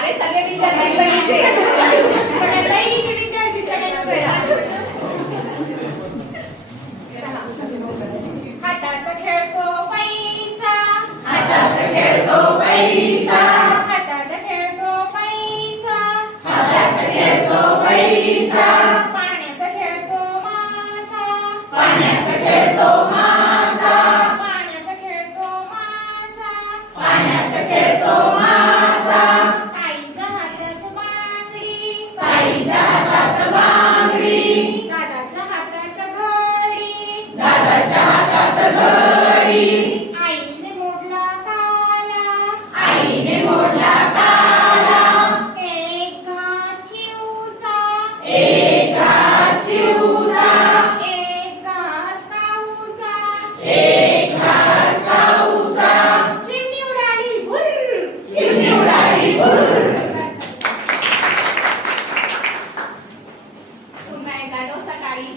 अरे सगळे विद्यार्थी बहिणीचे सगळे बहिणीचे विद्यार्थी सगळ्यांना वेळा. हातात खेळतो पैसा, हातात खेळतो पैसा, हातात खेळतो पैसा, हातात खेळतो पैसा, पाण्यात खेळतो मासा, पाण्यात खेळतो मासा, पाण्यात खेळतो मासा, पाण्यात खेळतो मासा, आईच्या हातात बांगडी, ताईच्या हातात बांगडी, दादाच्या हातात घडी, दादाच्या हातात घडी, आईने मोडला ताला, आईने मोडला ताला, एक घास चिवचा, एक घास चिवचा, एक घास काऊचा, एक घास खाऊचा, चिमणी उडाली भुर्र, चिमणी उडाली भुर्र. पुन्हा एकदा डोसा काढी.